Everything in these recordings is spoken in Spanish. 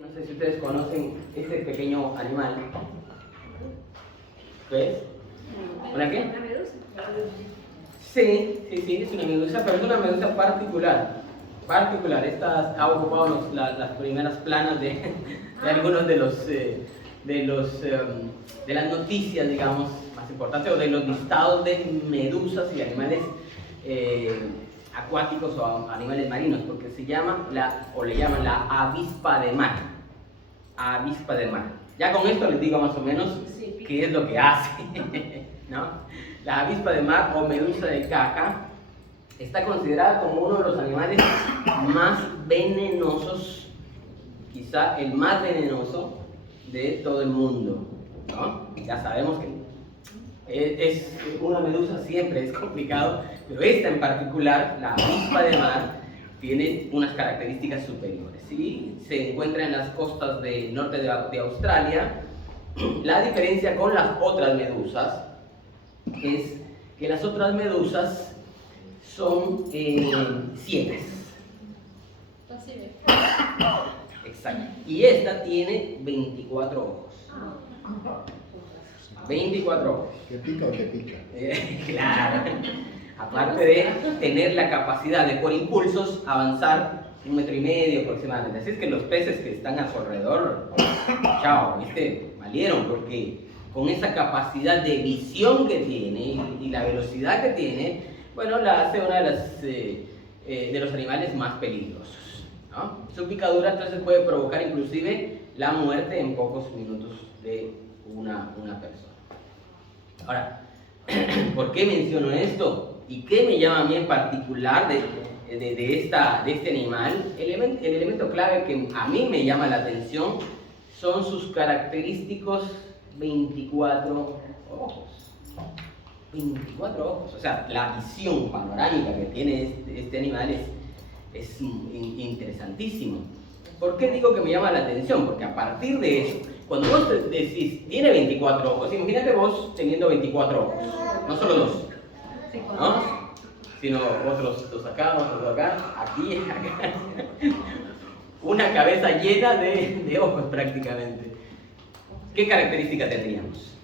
No sé si ustedes conocen este pequeño animal. ¿Ves? ¿Una qué? ¿Una medusa? Sí, es una medusa, pero es una medusa particular. Esta ha ocupado las primeras planas de algunos de las noticias, digamos, más importantes, o de los listados de medusas y animales acuáticos o animales marinos, porque le llaman la avispa de mar. Avispa de mar. Ya con esto les digo más o menos qué es lo que hace, ¿no? La avispa de mar o medusa de caja está considerada como uno de los animales más venenosos, quizá el más venenoso de todo el mundo, ¿no? Ya sabemos que es una medusa siempre es complicado, pero esta en particular, la avispa de mar, tiene unas características superiores, ¿sí? Se encuentra en las costas del norte de Australia. La diferencia con las otras medusas es que las otras medusas son ciegas. Exacto. Y esta tiene 24 ojos. 24 ojos. ¿Te pica o te pica? Claro. Aparte de tener la capacidad de por impulsos avanzar 1,5 metros aproximadamente. Así es que los peces que están a su alrededor, chao, ¿viste? Valieron, porque con esa capacidad de visión que tiene y la velocidad que tiene, bueno, la hace una de los animales más peligrosos, ¿no? Su picadura entonces puede provocar inclusive la muerte en pocos minutos de una persona. Ahora, ¿por qué menciono esto? ¿Y qué me llama a mí en particular de este animal? El elemento clave que a mí me llama la atención son sus característicos 24 ojos. 24 ojos, o sea, la visión panorámica que tiene este animal es interesantísimo. ¿Por qué digo que me llama la atención? Porque a partir de eso, cuando vos decís, tiene 24 ojos, imagínate vos teniendo 24 ojos, no solo dos, ¿no? Sino vos los acá, otros acá, aquí, acá. Una cabeza llena de ojos prácticamente. ¿Qué característica tendríamos?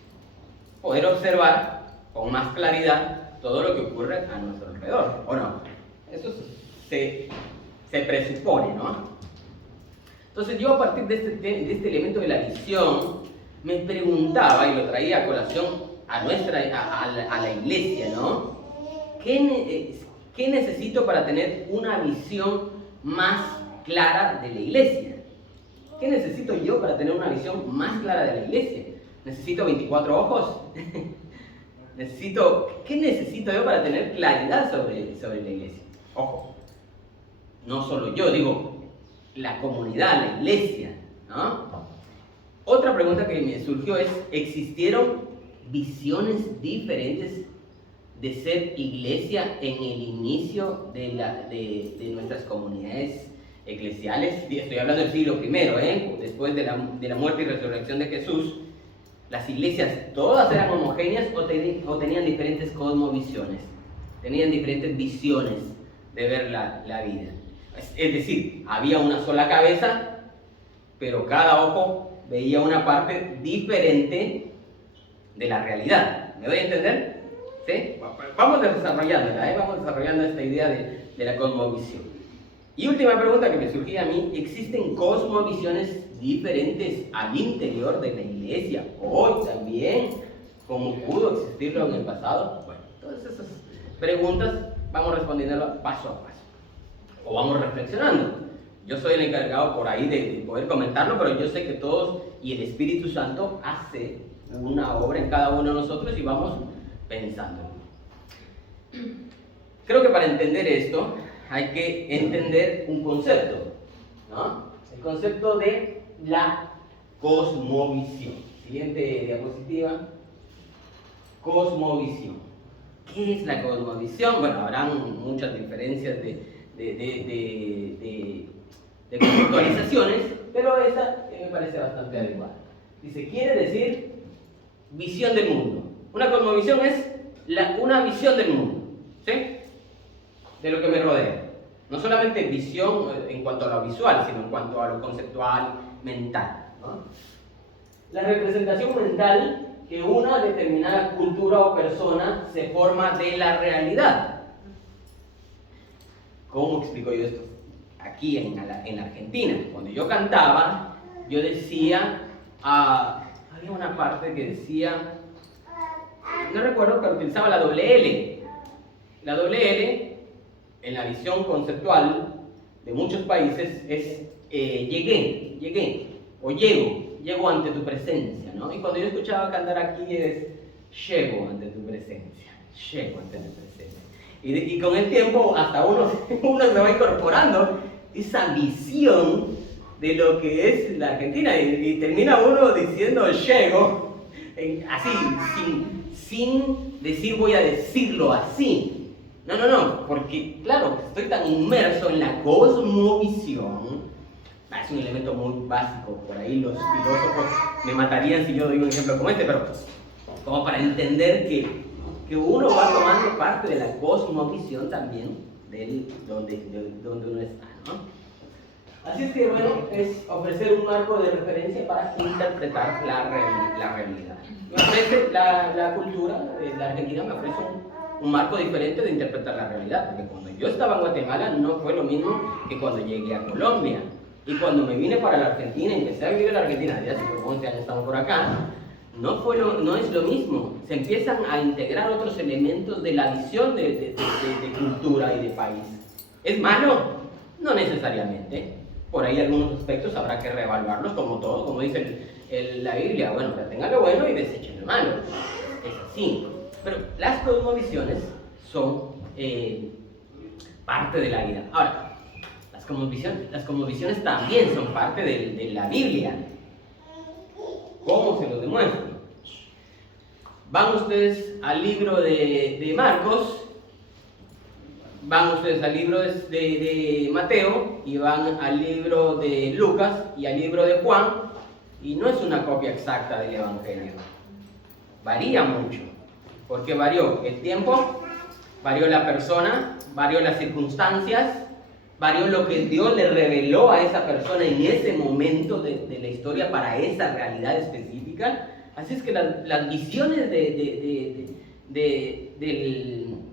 Poder observar con más claridad todo lo que ocurre a nuestro alrededor, ¿o no? Eso se presupone, ¿no? Entonces yo a partir de este elemento de la visión me preguntaba, y lo traía a colación a la iglesia, ¿no? ¿Qué necesito para tener una visión más clara de la iglesia? ¿Qué necesito yo para tener una visión más clara de la iglesia? ¿Necesito 24 ojos? ¿Qué necesito yo para tener claridad sobre la iglesia? Ojo, no solo yo, digo, la comunidad, la iglesia, ¿no? Otra pregunta que me surgió es, ¿existieron visiones diferentes de ser iglesia en el inicio de nuestras comunidades eclesiales? Estoy hablando del siglo I, después de la muerte y resurrección de Jesús. Las iglesias todas eran homogéneas o tenían diferentes cosmovisiones, tenían diferentes visiones de ver la vida. Es decir, había una sola cabeza, pero cada ojo veía una parte diferente de la realidad. ¿Me doy a entender? ¿Sí? Vamos desarrollándola, vamos desarrollando esta idea de la cosmovisión. Y última pregunta que me surgía a mí, ¿existen cosmovisiones diferentes al interior de la iglesia hoy también, como pudo existirlo en el pasado? Bueno, todas esas preguntas vamos respondiéndolas paso a paso, o vamos reflexionando. Yo soy el encargado por ahí de poder comentarlo, pero yo sé que todos y el Espíritu Santo hace una obra en cada uno de nosotros y vamos pensando. Creo que para entender esto hay que entender un concepto, ¿no? El concepto de la cosmovisión. Siguiente diapositiva. Cosmovisión. ¿Qué es la cosmovisión? Bueno, habrán muchas diferencias de conceptualizaciones, pero esta me parece bastante adecuada. Dice, quiere decir visión del mundo. Una cosmovisión es una visión del mundo, ¿sí? De lo que me rodea. No solamente visión en cuanto a lo visual, sino en cuanto a lo conceptual, mental, ¿no? La representación mental que una determinada cultura o persona se forma de la realidad. ¿Cómo explico yo esto? Aquí en Argentina, cuando yo cantaba, yo decía, había una parte que decía, no recuerdo, pero utilizaba la doble L. La doble L, en la visión conceptual de muchos países, es llegué, o llego ante tu presencia, ¿no? Y cuando yo escuchaba cantar aquí es, llego ante tu presencia. Y con el tiempo, hasta uno se va incorporando esa visión de lo que es la Argentina, y termina uno diciendo llego, así, sin decir voy a decirlo así. No, porque claro, estoy tan inmerso en la cosmovisión, es un elemento muy básico, por ahí los filósofos me matarían si yo doy un ejemplo como este, pero como para entender que uno va tomando parte de la cosmovisión también donde uno está, ¿no? Así es que, bueno, es ofrecer un marco de referencia para interpretar la realidad. Me ofrece la cultura de la Argentina, me ofrece un marco diferente de interpretar la realidad, porque cuando yo estaba en Guatemala no fue lo mismo que cuando llegué a Colombia. Y cuando me vine para la Argentina, empecé a vivir en la Argentina, ya hace como 11 años estamos por acá, no es lo mismo. Se empiezan a integrar otros elementos de la visión de cultura y de país. ¿Es malo? No necesariamente. Por ahí algunos aspectos habrá que reevaluarlos, como todo, como dice la Biblia. Bueno, retengan lo bueno y desechen lo malo. Es así. Pero las cosmovisiones son parte de la vida. Ahora, las cosmovisiones también son parte de la Biblia. ¿Cómo se los demuestro? Van ustedes al libro de Marcos, van ustedes al libro de Mateo, y van al libro de Lucas y al libro de Juan, y no es una copia exacta del Evangelio. Varía mucho, porque varió el tiempo, varió la persona, varió las circunstancias, varió lo que Dios le reveló a esa persona en ese momento de la historia para esa realidad específica. Así es que las visiones del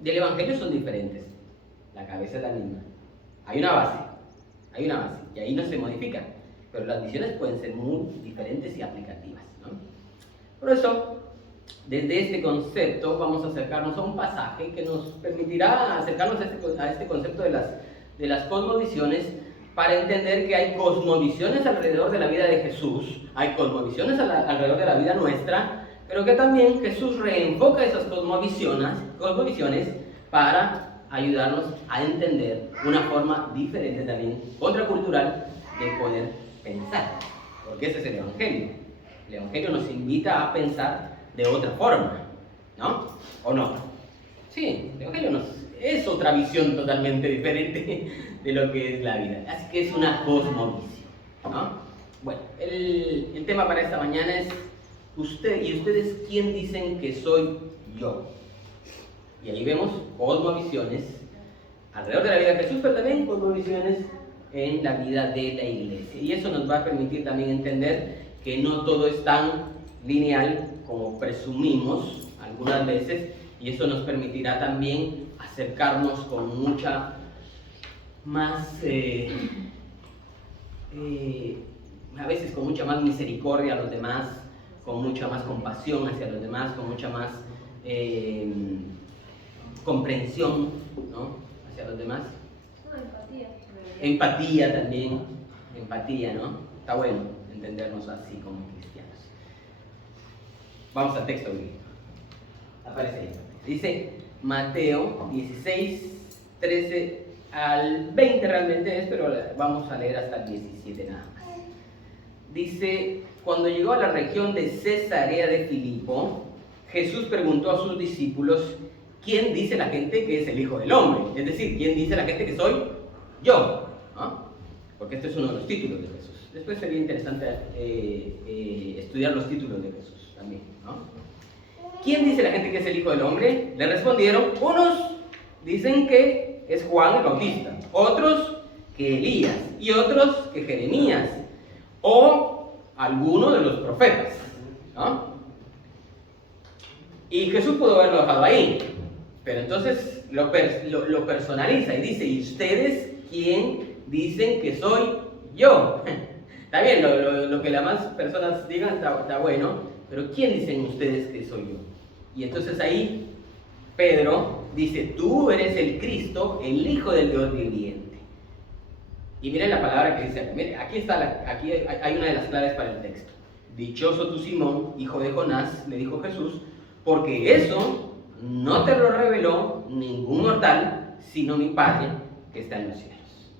Evangelio son diferentes. La cabeza es la misma. Hay una base, y ahí no se modifica. Pero las visiones pueden ser muy diferentes y aplicativas, ¿no? Por eso, desde este concepto vamos a acercarnos a un pasaje que nos permitirá acercarnos a este concepto de las cosmovisiones, para entender que hay cosmovisiones alrededor de la vida de Jesús, hay cosmovisiones alrededor de la vida nuestra, pero que también Jesús reenfoca esas cosmovisiones para ayudarnos a entender una forma diferente también, contracultural, de poder pensar, porque ese es el Evangelio. El Evangelio nos invita a pensar de otra forma, ¿no? ¿O no? Sí, el Evangelio es otra visión totalmente diferente de lo que es la vida. Así que es una cosmovisión, ¿no? Bueno, el tema para esta mañana es ustedes, ¿quién dicen que soy yo? Y ahí vemos cosmovisiones alrededor de la vida de Jesús, pero también cosmovisiones en la vida de la iglesia. Y eso nos va a permitir también entender que no todo es tan lineal como presumimos algunas veces, y eso nos permitirá también acercarnos con mucha más, a veces con mucha más misericordia a los demás, con mucha más compasión hacia los demás, con mucha más comprensión, ¿no?, hacia los demás. Empatía también, ¿no? Está bueno entendernos así como cristianos. Vamos al texto bíblico. Aparece ahí. Dice Mateo 16, 13 al 20 realmente es, pero vamos a leer hasta el 17 nada más. Dice, cuando llegó a la región de Cesarea de Filipo, Jesús preguntó a sus discípulos, ¿quién dice la gente que es el Hijo del Hombre? Es decir, ¿quién dice la gente que soy yo? ¿No? Porque este es uno de los títulos de Jesús. Después sería interesante estudiar los títulos de Jesús también, ¿no? ¿Quién dice la gente que es el Hijo del Hombre? Le respondieron, unos dicen que es Juan el Bautista, otros que Elías, y otros que Jeremías, o alguno de los profetas, ¿no? Y Jesús pudo haberlo dejado ahí, pero entonces lo personaliza y dice, ¿y ustedes quién dicen que soy yo? Está bien, lo que las más personas digan está bueno, pero ¿quién dicen ustedes que soy yo? Y entonces ahí Pedro dice, tú eres el Cristo, el Hijo del Dios viviente. Y miren la palabra que dice acá. Miren, aquí hay una de las claves para el texto. Dichoso tú, Simón, hijo de Jonás, le dijo Jesús, porque eso no te lo reveló ningún mortal, sino mi Padre que está en los cielos.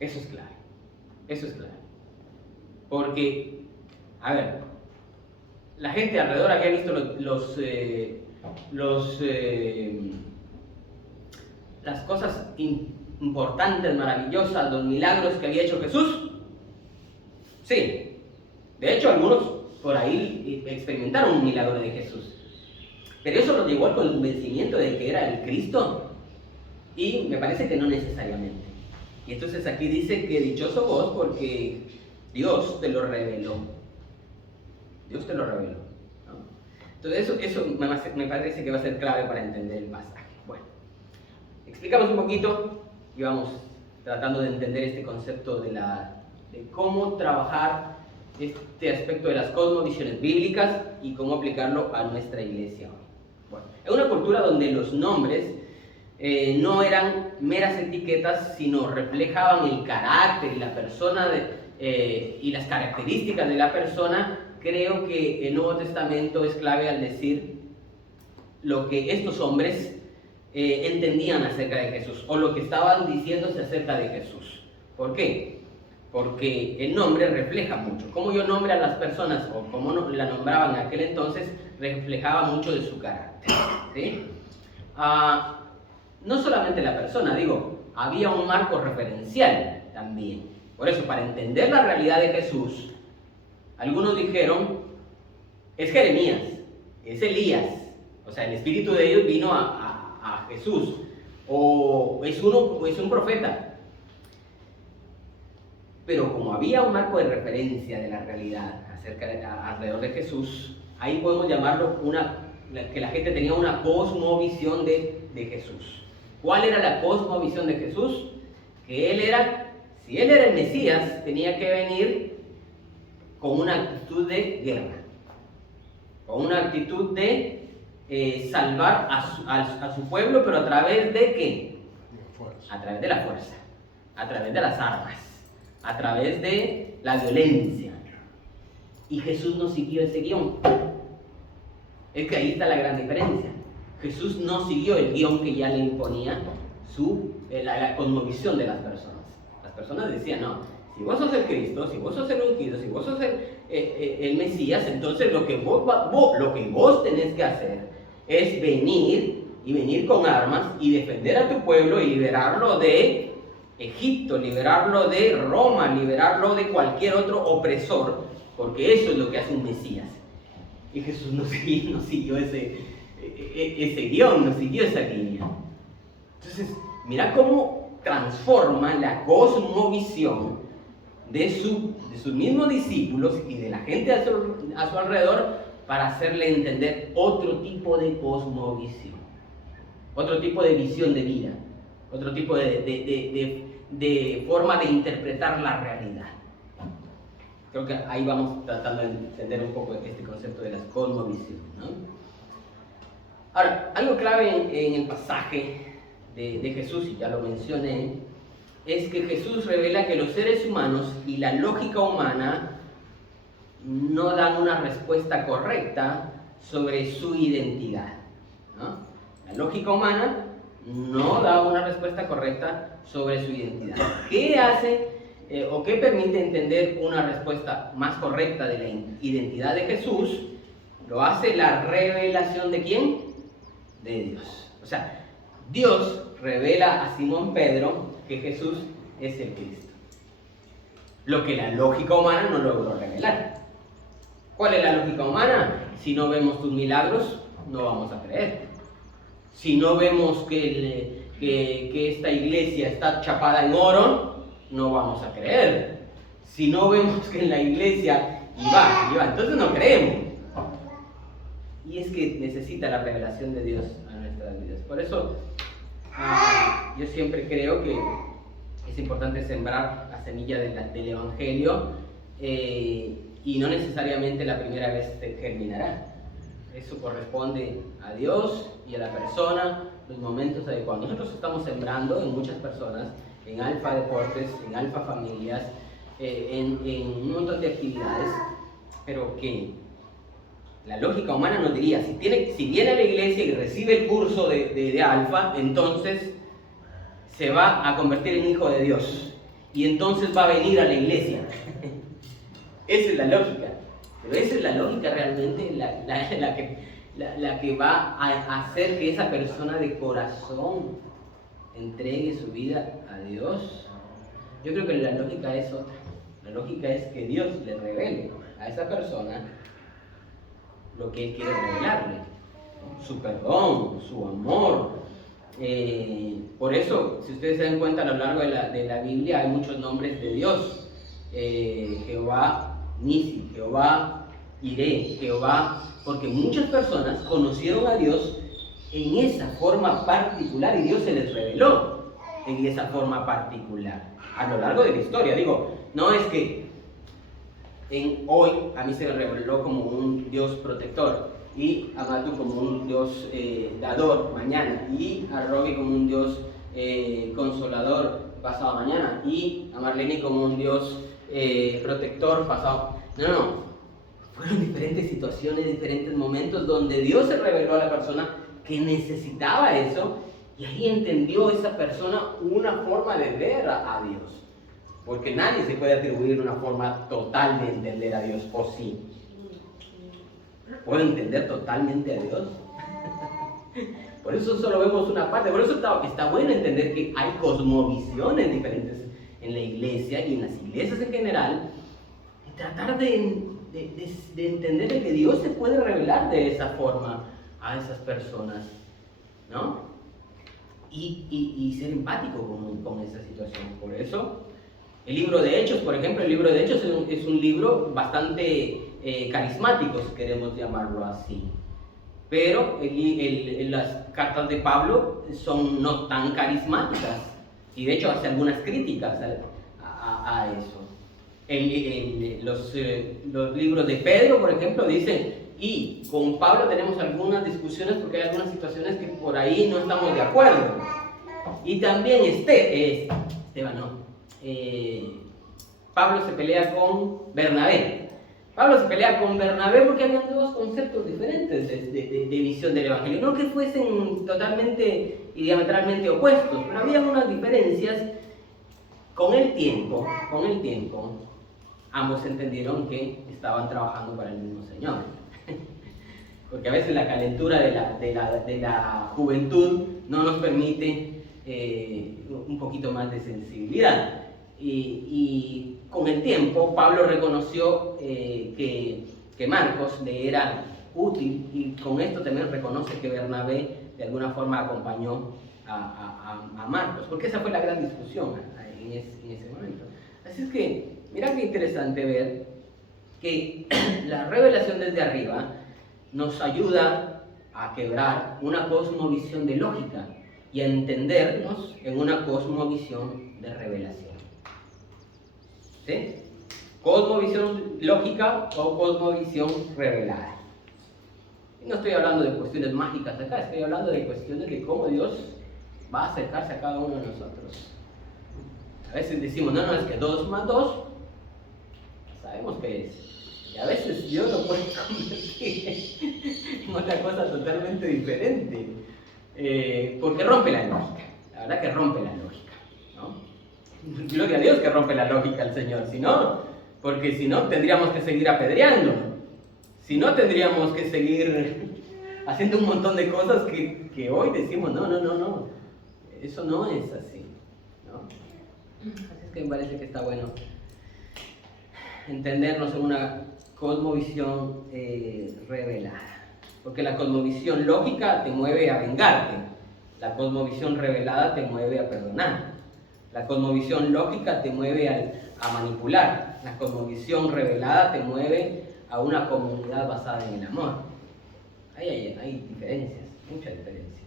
Eso es clave. Eso es clave. Porque, a ver, la gente alrededor había visto las cosas importantes, maravillosas, los milagros que había hecho Jesús. Sí. De hecho, algunos por ahí experimentaron un milagro de Jesús. Pero eso los llevó al convencimiento de que era el Cristo. Y me parece que no necesariamente. Y entonces aquí dice que dichoso vos porque Dios te lo reveló. Dios te lo reveló, ¿no? Entonces eso me parece que va a ser clave para entender el pasaje. Bueno, explicamos un poquito y vamos tratando de entender este concepto de cómo trabajar este aspecto de las cosmovisiones bíblicas y cómo aplicarlo a nuestra iglesia hoy. Bueno, en una cultura donde los nombres no eran meras etiquetas, sino reflejaban el carácter y la persona y las características de la persona, creo que el Nuevo Testamento es clave al decir lo que estos hombres entendían acerca de Jesús, o lo que estaban diciéndose acerca de Jesús. ¿Por qué? Porque el nombre refleja mucho. Cómo yo nombré a las personas, o cómo la nombraban en aquel entonces, reflejaba mucho de su carácter, ¿sí? No solamente la persona, había un marco referencial también. Por eso, para entender la realidad de Jesús, algunos dijeron, es Jeremías, es Elías, o sea, el espíritu de ellos vino a Jesús, o es un profeta. Pero como había un marco de referencia de la realidad alrededor de Jesús, ahí podemos llamarlo que la gente tenía una cosmovisión de Jesús. ¿Cuál era la cosmovisión de Jesús? Que si él era el Mesías, tenía que venir con una actitud de guerra, con una actitud de salvar a su pueblo, pero ¿a través de qué? A través de la fuerza, a través de las armas, a través de la violencia. Y Jesús no siguió ese guión. Es que ahí está la gran diferencia. Jesús no siguió el guión que ya le imponía la cosmovisión de las personas. Las personas decían, no, si vos sos el Cristo, si vos sos el ungido, si vos sos el Mesías, entonces lo que vos tenés que hacer es venir con armas y defender a tu pueblo y liberarlo de Egipto, liberarlo de Roma, liberarlo de cualquier otro opresor, porque eso es lo que hace un Mesías. Y Jesús no siguió ese guión, no siguió esa línea. Entonces, mira cómo transforma la cosmovisión de sus mismos discípulos y de la gente a su alrededor para hacerle entender otro tipo de cosmovisión, otro tipo de visión de vida, otro tipo de forma de interpretar la realidad. Creo que ahí vamos tratando de entender un poco este concepto de las cosmovisiones, ¿no? Ahora, algo clave en el pasaje de Jesús, y ya lo mencioné, es que Jesús revela que los seres humanos y la lógica humana no dan una respuesta correcta sobre su identidad, ¿no? La lógica humana no da una respuesta correcta sobre su identidad. ¿Qué hace o qué permite entender una respuesta más correcta de la identidad de Jesús? Lo hace la revelación ¿de quién? De Dios. O sea, Dios revela a Simón Pedro que Jesús es el Cristo. Lo que la lógica humana no logró revelar. ¿Cuál es la lógica humana? Si no vemos tus milagros, no vamos a creer. Si no vemos que esta iglesia está chapada en oro, no vamos a creer. si no vemos que en la iglesia iba, entonces no creemos. Y es que necesita la revelación de Dios a nuestras vidas. Por eso yo siempre creo que es importante sembrar la semilla del Evangelio y no necesariamente la primera vez se germinará. Eso corresponde a Dios y a la persona, los momentos adecuados. Nosotros estamos sembrando en muchas personas, en Alfa Deportes, en Alfa Familias, en un montón de actividades, pero que la lógica humana nos diría, si viene a la iglesia y recibe el curso de Alfa, entonces se va a convertir en hijo de Dios y entonces va a venir a la iglesia. Esa es la lógica, pero esa es la lógica realmente la que va a hacer que esa persona de corazón entregue su vida a Dios. Yo creo que la lógica es otra. La lógica es que Dios le revele a esa persona lo que Él quiere revelarle, su perdón, su amor. Por eso, si ustedes se dan cuenta, a lo largo de la Biblia hay muchos nombres de Dios. Jehová Nisi, Jehová Iré, Jehová, porque muchas personas conocieron a Dios en esa forma particular y Dios se les reveló en esa forma particular a lo largo de la historia. Digo, no es que hoy a mí se me reveló como un Dios protector y a Matu como un Dios dador mañana y a Robbie como un Dios consolador pasado mañana y a Marlene como un Dios protector pasado. No. Fueron diferentes situaciones, diferentes momentos donde Dios se reveló a la persona que necesitaba eso y ahí entendió esa persona una forma de ver a Dios. Porque nadie se puede atribuir una forma total de entender a Dios, ¿o sí? ¿Puedo entender totalmente a Dios? Por eso solo vemos una parte, por eso está bueno entender que hay cosmovisiones diferentes en la iglesia y en las iglesias en general, y tratar de entender que Dios se puede revelar de esa forma a esas personas, ¿no? Y ser empático con esa situación. Por eso, el libro de Hechos, por ejemplo, el libro de Hechos es un libro bastante carismático, si queremos llamarlo así. Pero las cartas de Pablo son no tan carismáticas y de hecho hace algunas críticas a eso. Los libros de Pedro, por ejemplo, dicen, y con Pablo tenemos algunas discusiones porque hay algunas situaciones que por ahí no estamos de acuerdo. Y también Pablo se pelea con Bernabé. Pablo se pelea con Bernabé porque habían dos conceptos diferentes de visión del Evangelio. No que fuesen totalmente y diametralmente opuestos, pero había unas diferencias. Con el tiempo, ambos entendieron que estaban trabajando para el mismo Señor. Porque a veces la calentura de la juventud no nos permite un poquito más de sensibilidad. Y con el tiempo, Pablo reconoció que Marcos le era útil y con esto también reconoce que Bernabé de alguna forma acompañó a Marcos, porque esa fue la gran discusión en ese momento. Así es que, mira qué interesante ver que la revelación desde arriba nos ayuda a quebrar una cosmovisión de lógica y a entendernos en una cosmovisión de revelación. ¿Sí? Cosmovisión lógica o cosmovisión revelada. Y no estoy hablando de cuestiones mágicas acá, estoy hablando de cuestiones de cómo Dios va a acercarse a cada uno de nosotros. A veces decimos, no, es que 2 más 2, sabemos que es. Y a veces Dios lo puede convertir en otra cosa totalmente diferente. Porque rompe la lógica. La verdad que rompe la lógica, ¿no? Gloria a Dios que rompe la lógica el Señor. Porque si no, tendríamos que seguir apedreando. Si no, tendríamos que seguir haciendo un montón de cosas que hoy decimos, no. Eso no es así, ¿no? Así es que me parece que está bueno entendernos en una cosmovisión revelada. Porque la cosmovisión lógica te mueve a vengarte. La cosmovisión revelada te mueve a perdonar. La cosmovisión lógica te mueve a manipular. La cosmovisión revelada te mueve a una comunidad basada en el amor. Hay diferencias, muchas diferencias.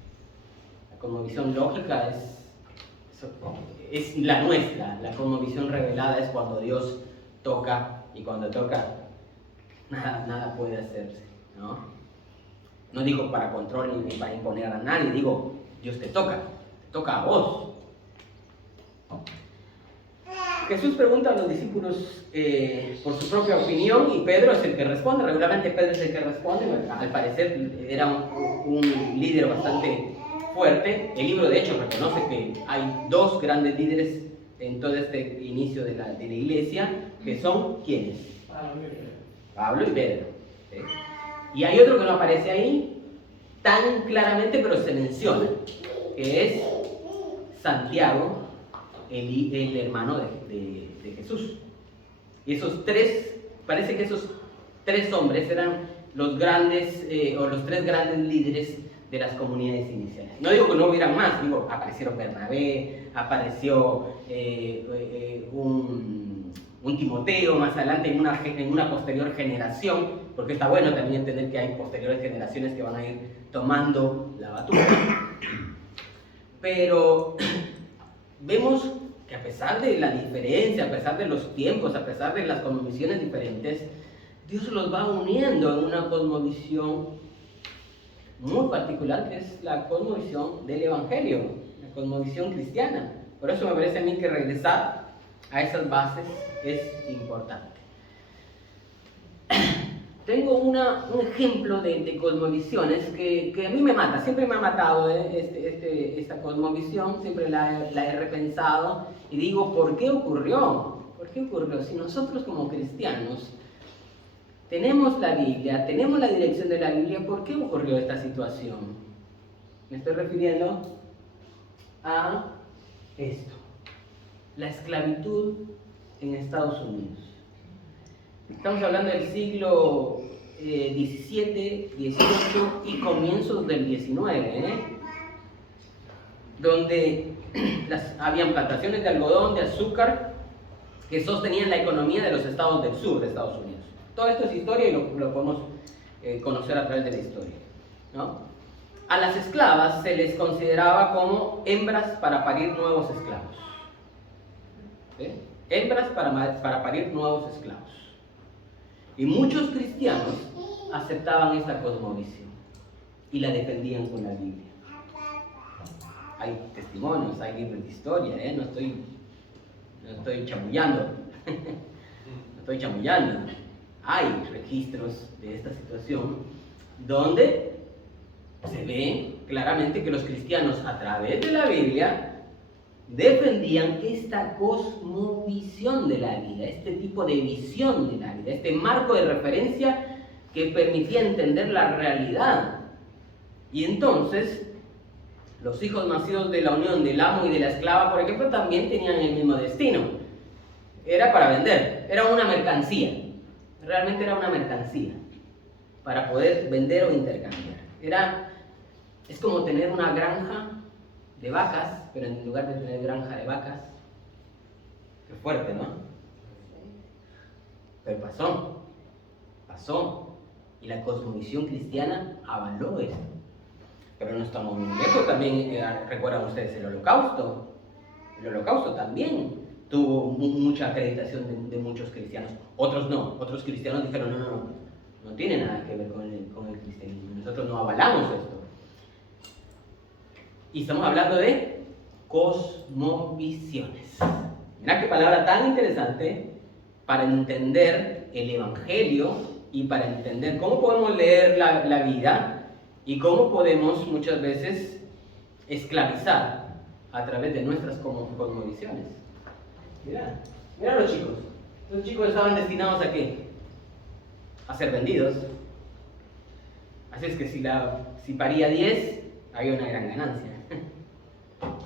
La cosmovisión lógica es la nuestra. La cosmovisión revelada es cuando Dios toca, y cuando toca, nada puede hacerse, ¿no? No digo para control ni para imponer a nadie, digo, Dios te toca a vos. Jesús pregunta a los discípulos por su propia opinión, y Pedro es el que responde. Regularmente Pedro es el que responde. Al parecer era un líder bastante fuerte. El libro de hecho reconoce que hay dos grandes líderes en todo este inicio de la iglesia, que son ¿quiénes? Pablo y Pedro. ¿Sí? Y hay otro que no aparece ahí tan claramente, pero se menciona, que es Santiago, el hermano de Jesús. Y esos tres, parece que esos tres hombres eran los grandes, o los tres grandes líderes de las comunidades iniciales. No digo que no hubieran más, digo, aparecieron Bernabé, apareció un Timoteo más adelante en una posterior generación, porque está bueno también entender que hay posteriores generaciones que van a ir tomando la batuta. Pero vemos que a pesar de la diferencia, a pesar de los tiempos, a pesar de las cosmovisiones diferentes, Dios los va uniendo en una cosmovisión muy particular, que es la cosmovisión del Evangelio, la cosmovisión cristiana. Por eso me parece a mí que regresar a esas bases es importante. Tengo un ejemplo de cosmovisiones que a mí me mata, siempre me ha matado esta cosmovisión, siempre la he repensado y digo, ¿por qué ocurrió? ¿Por qué ocurrió? Si nosotros como cristianos tenemos la Biblia, tenemos la dirección de la Biblia, ¿por qué ocurrió esta situación? Me estoy refiriendo a esto, la esclavitud en Estados Unidos. Estamos hablando del siglo XVII, XVIII y comienzos del XIX, donde habían plantaciones de algodón, de azúcar, que sostenían la economía de los estados del sur de Estados Unidos. Todo esto es historia y lo podemos conocer a través de la historia, ¿no? A las esclavas se les consideraba como hembras para parir nuevos esclavos. ¿Sí? Hembras para parir nuevos esclavos. Y muchos cristianos aceptaban esta cosmovisión y la defendían con la Biblia. Hay testimonios, hay libros de historia, no estoy chamullando. No estoy chamullando. Hay registros de esta situación donde se ve claramente que los cristianos, a través de la Biblia, defendían esta cosmovisión de la vida, este tipo de visión de la vida, este marco de referencia que permitía entender la realidad. Y entonces, los hijos nacidos de la unión del amo y de la esclava, por ejemplo, también tenían el mismo destino. Era para vender, era una mercancía. Realmente era una mercancía para poder vender o intercambiar. Es como tener una granja de vacas, pero en lugar de tener granja de vacas, qué fuerte, ¿no? Pero pasó, y la cosmovisión cristiana avaló esto. Pero no estamos muy lejos, también recuerdan ustedes el Holocausto. El Holocausto también tuvo mucha acreditación de muchos cristianos. Otros no, otros cristianos dijeron, no tiene nada que ver con el cristianismo, nosotros no avalamos esto. Y estamos hablando de cosmovisiones. Mirá qué palabra tan interesante para entender el Evangelio y para entender cómo podemos leer la vida y cómo podemos muchas veces esclavizar a través de nuestras cosmovisiones. Mirá los chicos. Los chicos estaban destinados ¿a qué? A ser vendidos. Así es que si paría 10, había una gran ganancia.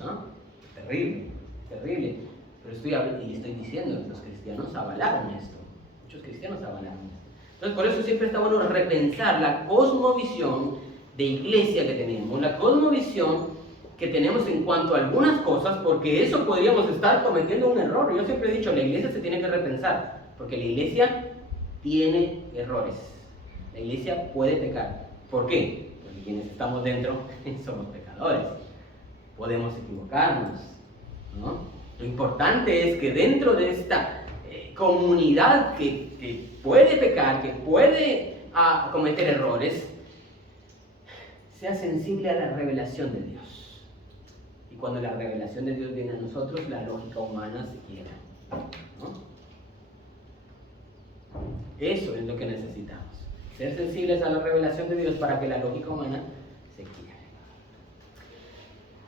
¿No? Terrible. Pero estoy diciendo, los cristianos avalaron esto. Muchos cristianos avalaron esto. Entonces, por eso siempre está bueno repensar la cosmovisión de iglesia que tenemos, la cosmovisión que tenemos en cuanto a algunas cosas, porque eso podríamos estar cometiendo un error. Yo siempre he dicho, la iglesia se tiene que repensar, Porque la iglesia tiene errores. La iglesia puede pecar. ¿Por qué? Porque quienes estamos dentro somos pecadores. Podemos equivocarnos, ¿no? Lo importante es que dentro de esta comunidad que puede pecar, que puede cometer errores, sea sensible a la revelación de Dios. Y cuando la revelación de Dios viene a nosotros, la lógica humana se quiebra, ¿no? Eso es lo que necesitamos. Ser sensibles a la revelación de Dios para que la lógica humana se quiebre.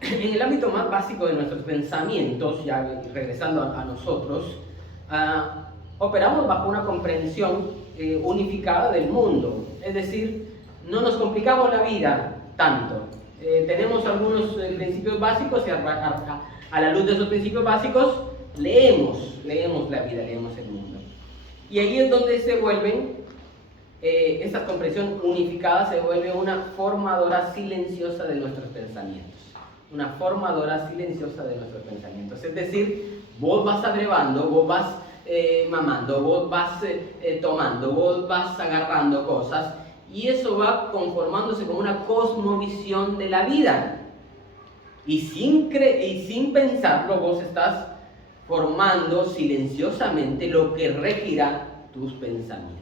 En el ámbito más básico de nuestros pensamientos, ya regresando a nosotros, operamos bajo una comprensión unificada del mundo. Es decir, no nos complicamos la vida tanto. Tenemos algunos principios básicos y a la luz de esos principios básicos leemos la vida, leemos el mundo. Y ahí es donde se vuelven, esta comprensión unificada se vuelve una formadora silenciosa de nuestros pensamientos. Una formadora silenciosa de nuestros pensamientos. Es decir, vos vas abrevando, vos vas mamando, vos vas tomando, vos vas agarrando cosas, y eso va conformándose como una cosmovisión de la vida. Y sin pensarlo, vos estás formando silenciosamente lo que regirá tus pensamientos.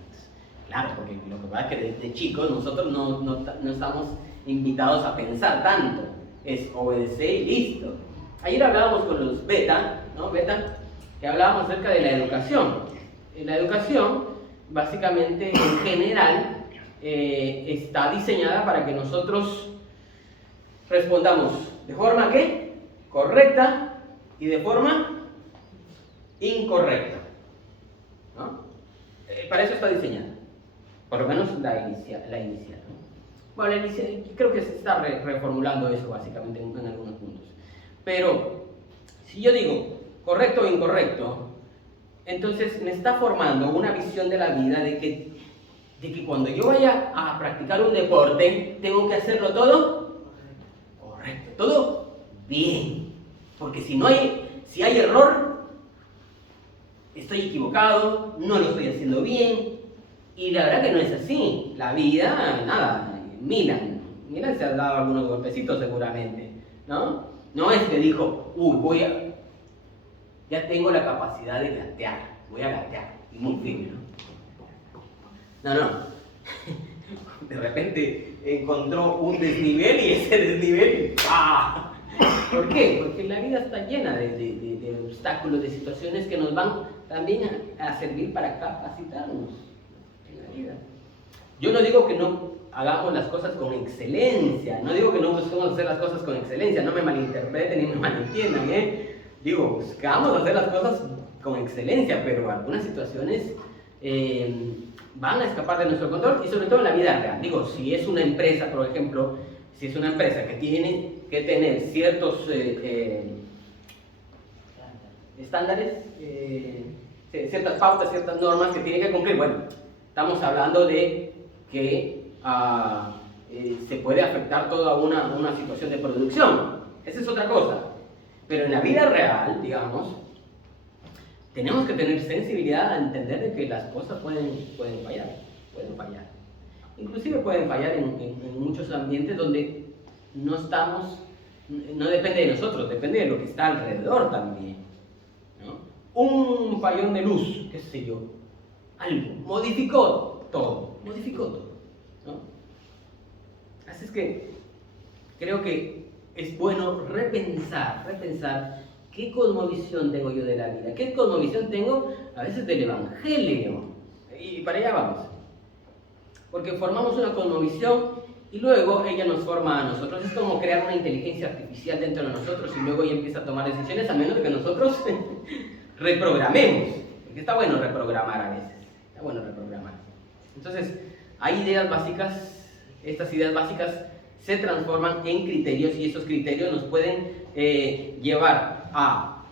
Claro, porque lo que pasa es que desde chicos nosotros no estamos invitados a pensar tanto. Es obedecer y listo. Ayer hablábamos con los beta, ¿no? Beta, que hablábamos acerca de la educación. La educación, básicamente, en general, está diseñada para que nosotros respondamos de forma ¿qué? Correcta y de forma incorrecta, ¿no? Para eso está diseñada, por lo menos la inicial, ¿no? Bueno, la inicial, creo que se está reformulando eso básicamente en algunos puntos, pero si yo digo correcto o incorrecto, entonces me está formando una visión de la vida de que cuando yo vaya a practicar un deporte, tengo que hacerlo todo correcto, todo bien. Porque si hay error, estoy equivocado, no lo estoy haciendo bien. Y la verdad que no es así. La vida, nada, Milan se ha dado algunos golpecitos seguramente, ¿no? No es que dijo, ya tengo la capacidad de gatear, voy a gatear, y muy firme, ¿no? No. De repente encontró un desnivel y ese desnivel, ¡ah! ¿Por qué? Porque la vida está llena de obstáculos, de situaciones que nos van también a servir para capacitarnos en la vida. Yo no digo que no hagamos las cosas con excelencia, no digo que no busquemos hacer las cosas con excelencia, no me malinterpreten ni me malentiendan, Digo, buscamos hacer las cosas con excelencia, pero algunas situaciones van a escapar de nuestro control, y sobre todo en la vida real. Digo, si es una empresa, por ejemplo, si es una empresa que tiene que tener ciertos estándares, ciertas pautas, ciertas normas que tiene que cumplir, bueno, estamos hablando de que se puede afectar toda una situación de producción. Esa es otra cosa. Pero en la vida real, digamos, tenemos que tener sensibilidad a entender de que las cosas pueden fallar. Inclusive pueden fallar en muchos ambientes donde no depende de nosotros, depende de lo que está alrededor también, ¿no? Un fallón de luz, qué sé yo, algo, modificó todo, ¿no? Así es que creo que es bueno repensar qué cosmovisión tengo yo de la vida, qué cosmovisión tengo a veces del Evangelio, y para allá vamos, porque formamos una cosmovisión y luego ella nos forma a nosotros. Es como crear una inteligencia artificial dentro de nosotros y luego ella empieza a tomar decisiones a menos de que nosotros reprogramemos, porque está bueno reprogramar a veces, está bueno reprogramar. Entonces, hay ideas básicas, estas ideas básicas se transforman en criterios, y esos criterios nos pueden llevar a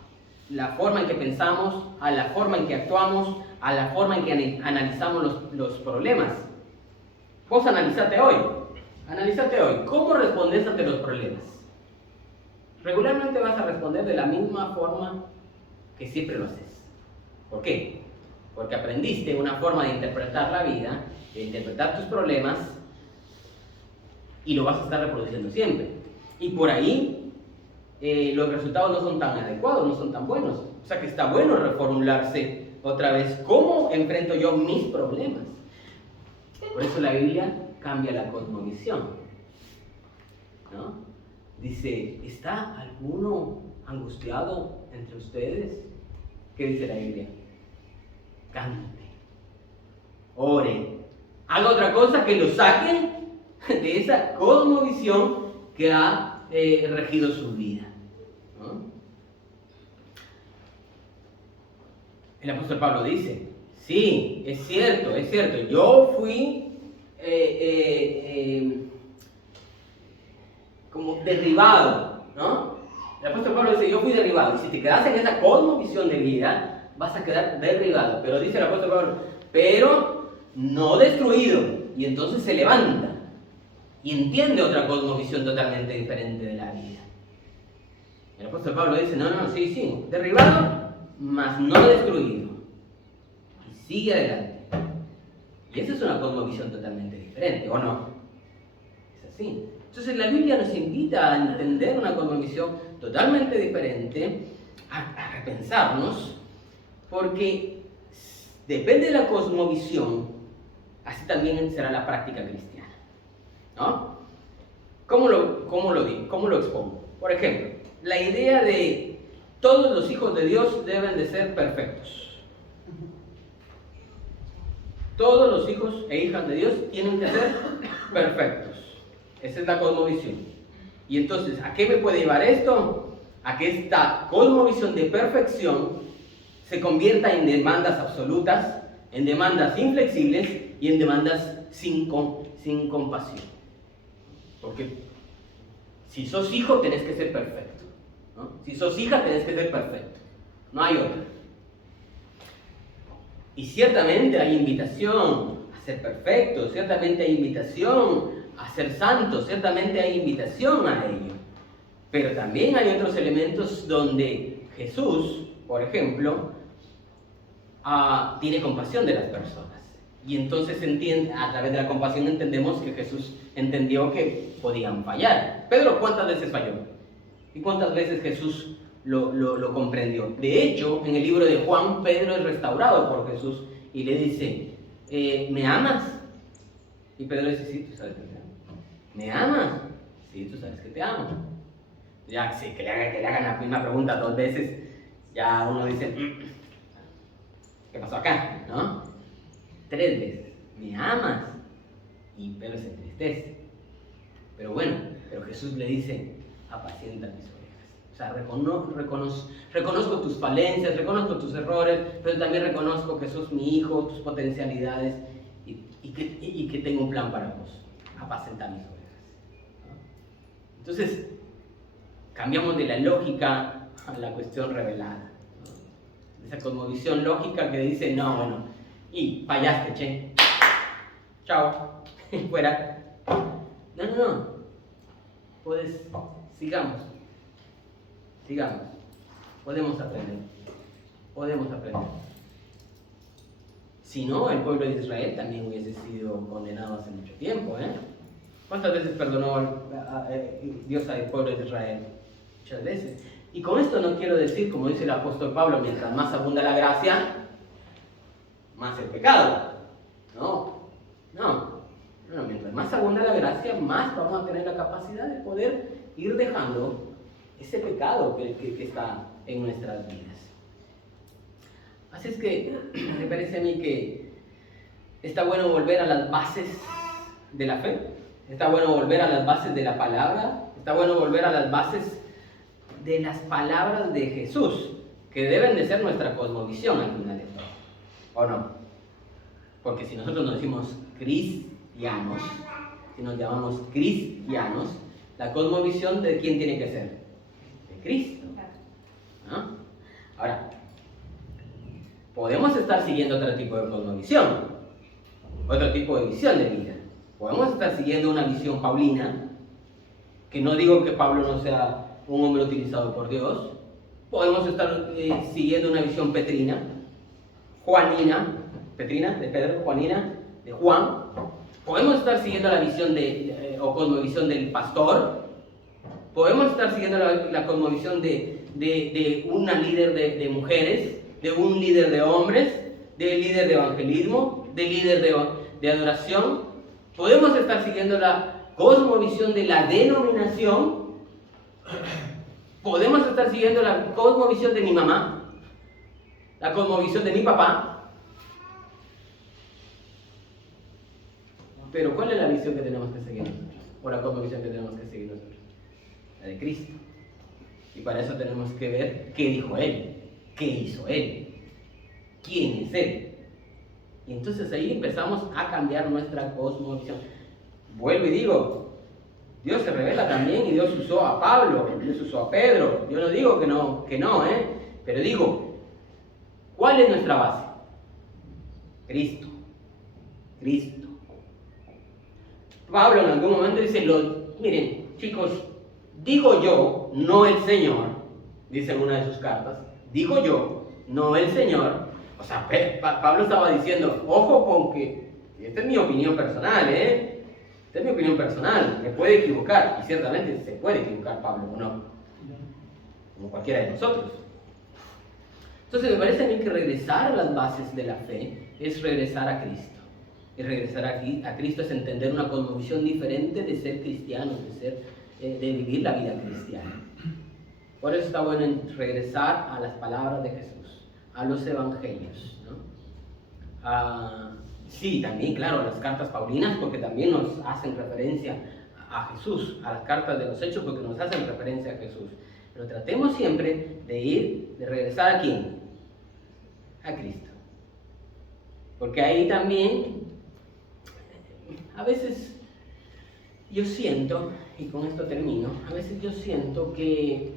la forma en que pensamos, a la forma en que actuamos, a la forma en que analizamos los problemas. Vos analizate hoy, ¿cómo respondes ante los problemas? Regularmente vas a responder de la misma forma que siempre lo haces. ¿Por qué? porque aprendiste una forma de interpretar la vida, de interpretar tus problemas, y lo vas a estar reproduciendo siempre. Y por ahí los resultados no son tan adecuados, no son tan buenos. O sea que está bueno reformularse otra vez, ¿cómo enfrento yo mis problemas? Por eso la Biblia cambia la cosmovisión, ¿no? Dice, ¿está alguno angustiado entre ustedes? ¿Qué dice la Biblia? Cante, ore, haga otra cosa que lo saquen de esa cosmovisión que ha regido su vida, ¿no? El apóstol Pablo dice, sí, es cierto, yo fui como derribado, ¿no? El apóstol Pablo dice, yo fui derribado, y si te quedas en esa cosmovisión de vida, vas a quedar derribado. Pero dice el apóstol Pablo, pero no destruido, y entonces se levanta y entiende otra cosmovisión totalmente diferente de la vida. El apóstol Pablo dice, sí, derribado, mas no destruido, y sigue adelante. Y esa es una cosmovisión totalmente diferente, ¿o no? Es así. Entonces la Biblia nos invita a entender una cosmovisión totalmente diferente, a repensarnos, porque depende de la cosmovisión, así también será la práctica cristiana, ¿no? ¿Cómo lo digo? ¿Cómo lo expongo? Por ejemplo, la idea de todos los hijos de Dios deben de ser perfectos. Todos los hijos e hijas de Dios tienen que ser perfectos. Esa es la cosmovisión. Y entonces, ¿a qué me puede llevar esto? A que esta cosmovisión de perfección se convierta en demandas absolutas, en demandas inflexibles y en demandas sin compasión. Porque si sos hijo, tenés que ser perfecto, ¿no? Si sos hija, tenés que ser perfecto. No hay otra. Y ciertamente hay invitación a ser perfecto, ciertamente hay invitación a ser santo, ciertamente hay invitación a ello. Pero también hay otros elementos donde Jesús, por ejemplo, tiene compasión de las personas. Y entonces a través de la compasión entendemos que Jesús entendió que podían fallar. Pedro, ¿cuántas veces falló? ¿Y cuántas veces Jesús lo comprendió? De hecho, en el libro de Juan, Pedro es restaurado por Jesús y le dice, ¿me amas? Y Pedro dice, sí, tú sabes que te amo. ¿Me amas? Sí, tú sabes que te amo. Ya, sí, que le hagan la misma pregunta 2 veces, ya uno dice, ¿qué pasó acá? ¿No? 3 veces, ¿me amas? Y Pedro se entristece. Pero bueno, Jesús le dice, apacienta mis ovejas. O sea, reconozco tus falencias, reconozco tus errores, pero también reconozco que sos mi hijo, tus potencialidades y que tengo un plan para vos. Apacienta mis ovejas, ¿no? Entonces, cambiamos de la lógica a la cuestión revelada, ¿no? Esa cosmovisión lógica que dice, y fallaste, che. Chao, fuera. No. Sigamos. Podemos aprender. Si no, el pueblo de Israel también hubiese sido condenado hace mucho tiempo, ¿eh? ¿Cuántas veces perdonó Dios al pueblo de Israel? Muchas veces. Y con esto no quiero decir, como dice el apóstol Pablo, mientras más abunda la gracia, más el pecado. No. Mientras más abunda la gracia, más vamos a tener la capacidad de poder ir dejando ese pecado que está en nuestras vidas. Así es que me parece a mí que está bueno volver a las bases de la fe, está bueno volver a las bases de la palabra, está bueno volver a las bases de las palabras de Jesús, que deben de ser nuestra cosmovisión al final de todo, ¿o no? Porque si nosotros nos decimos cristianos, si nos llamamos cristianos, la cosmovisión ¿de quién tiene que ser? De Cristo, ¿no? Ahora, podemos estar siguiendo otro tipo de cosmovisión, otro tipo de visión de vida. Podemos estar siguiendo una visión paulina, que no digo que Pablo no sea un hombre utilizado por Dios. Podemos estar siguiendo una visión petrina, Juanina, Petrina, de Pedro, Juanina, de Juan. Podemos estar siguiendo la visión o cosmovisión del pastor. Podemos estar siguiendo la cosmovisión de una líder de mujeres, de un líder de hombres, de líder de evangelismo, de líder de adoración. Podemos estar siguiendo la cosmovisión de la denominación. Podemos estar siguiendo la cosmovisión de mi mamá, la cosmovisión de mi papá. Pero ¿cuál es la visión que tenemos que seguir nosotros? O la cosmovisión que tenemos que seguir nosotros. La de Cristo. Y para eso tenemos que ver qué dijo Él, qué hizo Él, quién es Él. Y entonces ahí empezamos a cambiar nuestra cosmovisión. Vuelvo y digo, Dios se revela también y Dios usó a Pablo, Dios usó a Pedro. Yo no digo que no, pero digo, ¿cuál es nuestra base? Cristo. Cristo. Pablo en algún momento dice, miren, chicos, digo yo, no el Señor, dice en una de sus cartas, digo yo, no el Señor. O sea, Pablo estaba diciendo, ojo con que, esta es mi opinión personal, esta es mi opinión personal, me puede equivocar, y ciertamente se puede equivocar Pablo, ¿o no? Como cualquiera de nosotros. Entonces me parece a mí que regresar a las bases de la fe es regresar a Cristo. Y regresar a Cristo es entender una cosmovisión diferente de ser cristiano, de vivir la vida cristiana. Por eso está bueno regresar a las palabras de Jesús, a los evangelios, ¿no? Sí, también, claro, a las cartas paulinas, porque también nos hacen referencia a Jesús, a las cartas de los Hechos, porque nos hacen referencia a Jesús. Pero tratemos siempre de regresar ¿a quién? A Cristo. Porque ahí también, a veces yo siento, y con esto termino, a veces yo siento que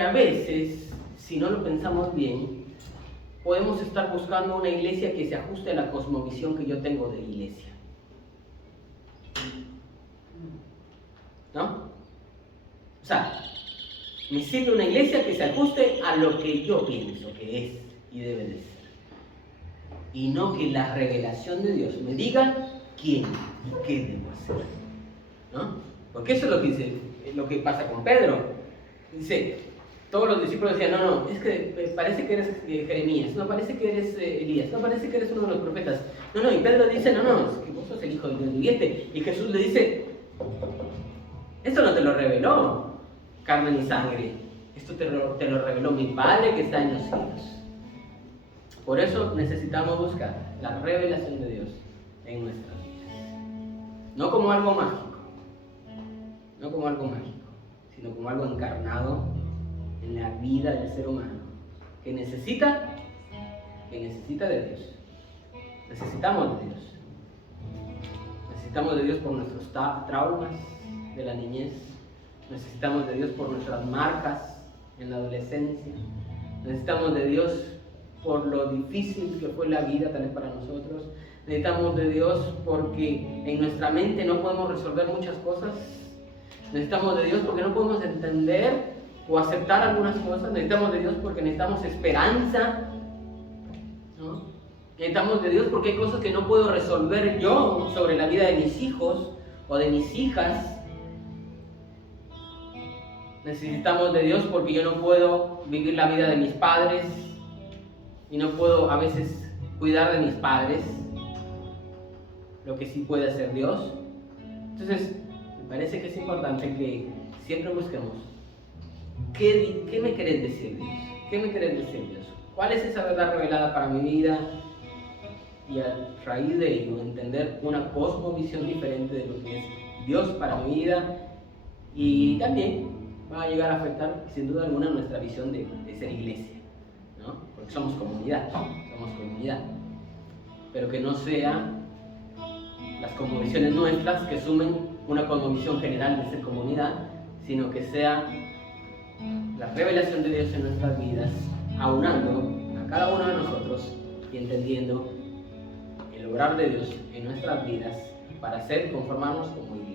a veces, si no lo pensamos bien, podemos estar buscando una iglesia que se ajuste a la cosmovisión que yo tengo de iglesia. ¿No? O sea, me sirve una iglesia que se ajuste a lo que yo pienso que es y debe de ser. Y no que la revelación de Dios me diga quién y qué debo hacer. ¿No? Porque eso es lo que dice, lo que pasa con Pedro. Dice, todos los discípulos decían, no, es que parece que eres Jeremías, no parece que eres Elías, no parece que eres uno de los profetas. No, y Pedro dice, no, es que vos sos el Hijo del Dios viviente. Y Jesús le dice, esto no te lo reveló carne ni sangre, esto te lo reveló mi Padre que está en los cielos. Por eso necesitamos buscar la revelación de Dios en nuestras vidas. No como algo mágico, sino como algo encarnado en la vida del ser humano, que necesita de Dios. Necesitamos de Dios. Necesitamos de Dios por nuestros traumas de la niñez. Necesitamos de Dios por nuestras marcas en la adolescencia. Necesitamos de Dios por lo difícil que fue la vida tal vez para nosotros. Necesitamos de Dios porque en nuestra mente no podemos resolver muchas cosas. Necesitamos de Dios porque no podemos entender o aceptar algunas cosas. Necesitamos de Dios porque necesitamos esperanza, ¿no? Necesitamos de Dios porque hay cosas que no puedo resolver yo sobre la vida de mis hijos o de mis hijas. Necesitamos de Dios porque yo no puedo vivir la vida de mis padres y no puedo a veces cuidar de mis padres, lo que sí puede hacer Dios. Entonces, me parece que es importante que siempre busquemos ¿qué me querés decir, Dios? ¿Qué me querés decir, Dios? ¿Cuál es esa verdad revelada para mi vida? Y a raíz de ello, entender una cosmovisión diferente de lo que es Dios para mi vida, y también va a llegar a afectar, sin duda alguna, nuestra visión de ser iglesia, ¿no? Porque somos comunidad, pero que no sea las cosmovisiones nuestras que sumen una cosmovisión general de ser comunidad, sino que sea la revelación de Dios en nuestras vidas, aunando a cada uno de nosotros y entendiendo el obrar de Dios en nuestras vidas para conformarnos como iglesia.